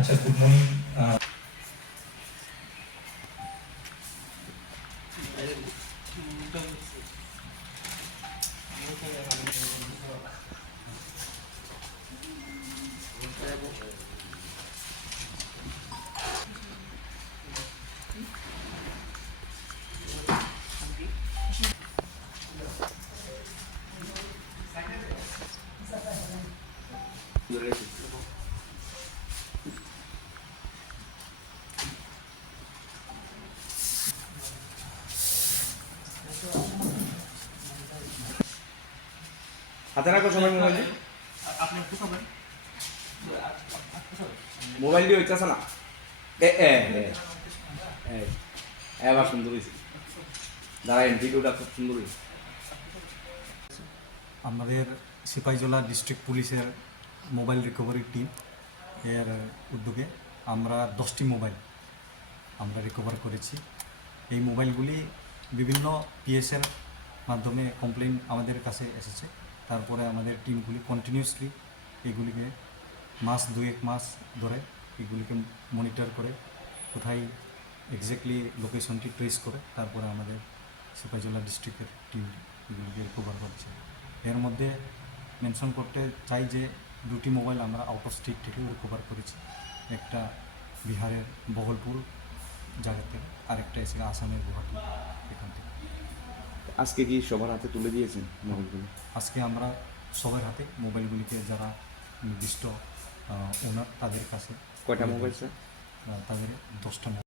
আচ্ছা, good morning. হাতে রাখো সবাই মোবাইল মোবাইল দিয়ে হইতেছে না এবার সুন্দর হয়েছে দাঁড়ায় ভিডিওটা খুব সুন্দর হয়েছে। আমাদের সিপাহীজলা ডিস্ট্রিক্ট পুলিশের মোবাইল রিকভারি টিম এর উদ্যোগে আমরা 10টি মোবাইল আমরা রিকভার করেছি। এই মোবাইলগুলি বিভিন্ন পিএসের মাধ্যমে কমপ্লেন আমাদের কাছে এসেছে। তারপরে আমাদের টিমগুলি কন্টিনিউয়াসলি এগুলিকে দুই এক মাস ধরে এগুলিকে মনিটর করে কোথায় এক্স্যাক্টলি লোকেশনটি ট্রেস করে তারপরে আমাদের সিপাহীজলা ডিস্ট্রিক্টের টিম এগুলিকে রিকভার করছে। এর মধ্যে মেনশন করতে চাই যে 2টি মোবাইল আমরা আউট অফ স্টেট থেকে রিকভার করেছি। একটা বিহারের বগলপুর জায়গা থেকে, আরেকটা এসে আসামের গুয়াহাটি এখান থেকে। আজকে কি সবার হাতে তুলে দিয়েছেন মোবাইলগুলো? আজকে আমরা সবার হাতে মোবাইলগুলিকে যারা নির্দিষ্ট ওনার তাদের কাছে কয়টা মোবাইল স্যার? তাদের 10টা